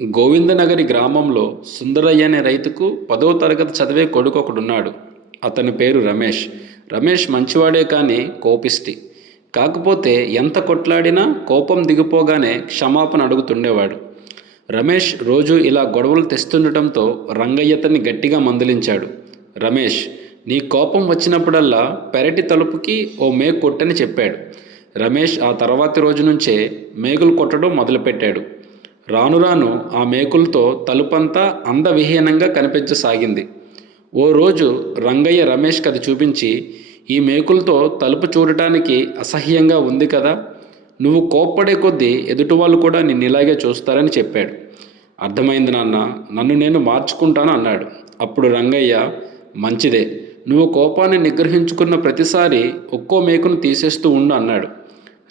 గోవిందనగరి గ్రామంలో సుందరయ్య అనే రైతుకు 10వ తరగతి చదివే కొడుకొకడున్నాడు. అతని పేరు రమేష్. రమేష్ మంచివాడే కానీ కోపిష్టి. కాకపోతే ఎంత కొట్లాడినా కోపం దిగిపోగానే క్షమాపణ అడుగుతుండేవాడు. రమేష్ రోజూ ఇలా గొడవలు తెస్తుండటంతో రంగయ్య అతన్ని గట్టిగా మందలించాడు. రమేష్, నీ కోపం వచ్చినప్పుడల్లా పెరటి తలుపుకి ఓ మేకు కొట్టని చెప్పాడు. రమేష్ ఆ తర్వాతి రోజు నుంచే మేకులు కొట్టడం మొదలుపెట్టాడు. రాను రాను ఆ మేకులతో తలుపంతా అందవిహీనంగా కనిపించసాగింది. ఓ రోజు రంగయ్య రమేష్కి అది చూపించి, ఈ మేకులతో తలుపు చూడటానికి అసహ్యంగా ఉంది కదా, నువ్వు కోప్పడే కొద్దీ ఎదుటివాళ్ళు కూడా నిన్నిలాగే చూస్తారని చెప్పాడు. అర్థమైంది నాన్న, నన్ను నేను మార్చుకుంటాను అన్నాడు. అప్పుడు రంగయ్య, మంచిదే, నువ్వు కోపాన్ని నిగ్రహించుకున్న ప్రతిసారి ఒక్కో మేకును తీసేస్తూ ఉండు అన్నాడు.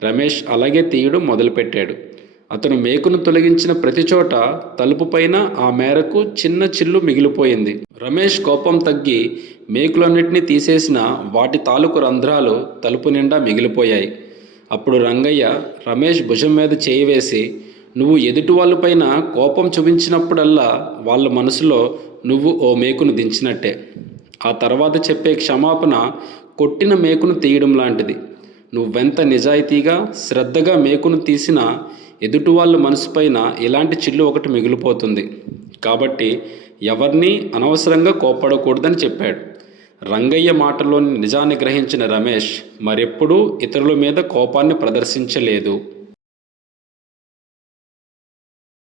రమేష్ అలాగే తీయడం మొదలుపెట్టాడు. అతను మేకును తొలగించిన ప్రతి చోట తలుపు పైన ఆ మేరకు చిన్న చిల్లు మిగిలిపోయింది. రమేష్ కోపం తగ్గి మేకులన్నిటినీ తీసేసిన వాటి తాలూకు రంధ్రాలు తలుపు నిండా మిగిలిపోయాయి. అప్పుడు రంగయ్య రమేష్ భుజం మీద చేయి వేసి, నువ్వు ఎదుటి వాళ్ళపైన కోపం చూపించినప్పుడల్లా వాళ్ళ మనసులో నువ్వు ఓ మేకును దించినట్టే. ఆ తర్వాత చెప్పే క్షమాపణ కొట్టిన మేకును తీయడం లాంటిది. నువ్వెంత నిజాయితీగా శ్రద్ధగా మేకును తీసినా ఎదుటివాళ్ళ మనసుపైన ఇలాంటి చిల్లు ఒకటి మిగిలిపోతుంది. కాబట్టి ఎవరినీ అనవసరంగా కోప్పడకూడదని చెప్పాడు. రంగయ్య మాటలోని నిజాన్ని గ్రహించిన రమేష్ మరెప్పుడూ ఇతరుల మీద కోపాన్ని ప్రదర్శించలేదు.